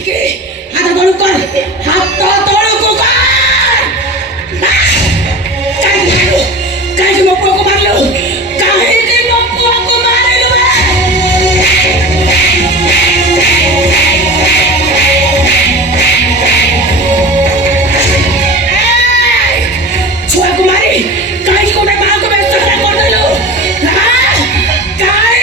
के हाथ तोड़ कर हाथ तोड़ को कर काहे मो पुआ को मार लो काहे के मो पुआ को मार लो छुआ को मारी काहे को मां को व्यस्त कर देलो हां काहे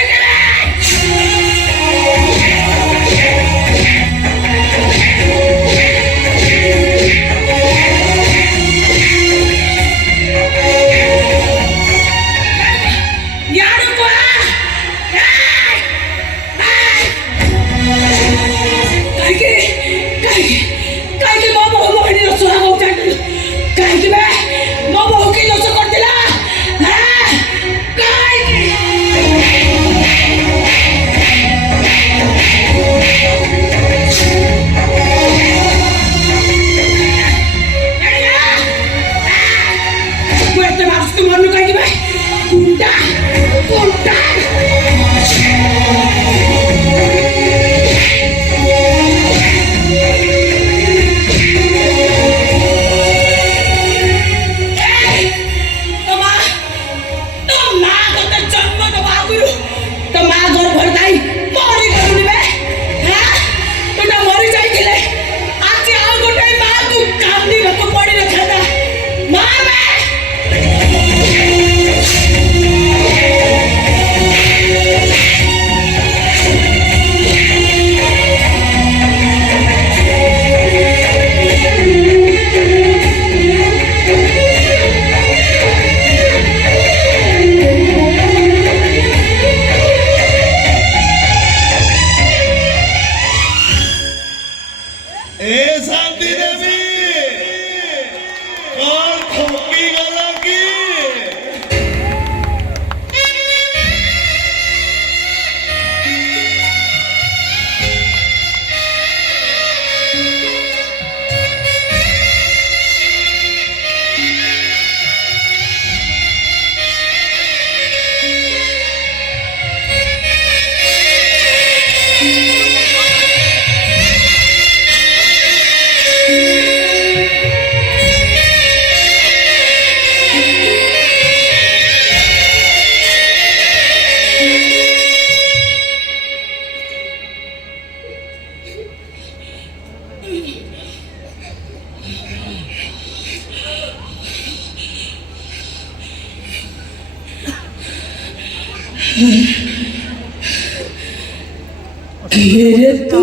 किए तू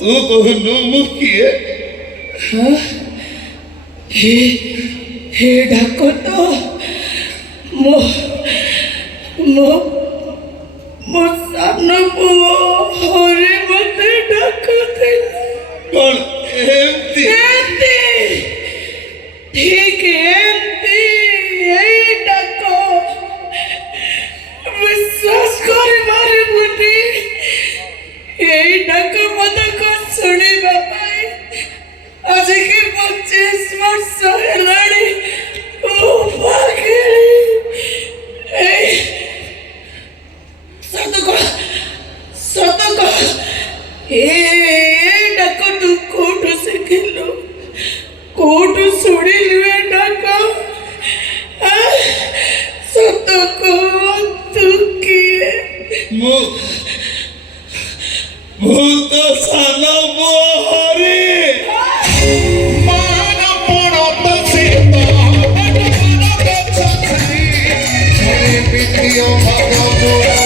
कहनो मुखिए हाँ हे डाको तो मो मो मो सामने पुओ हरे मते डाको देला कौन एमती ठीक एमती ए डाको विश्वास करे मारे बुटी यही डाको मत को सुनी बाबा आज के 25 वर्ष हेलाड़ी ओ पागली सत को ए डाको तू कोठु से खेलो कोठु सुनी लिवे डाको सत को तू किए भूत साला मोहरी Video,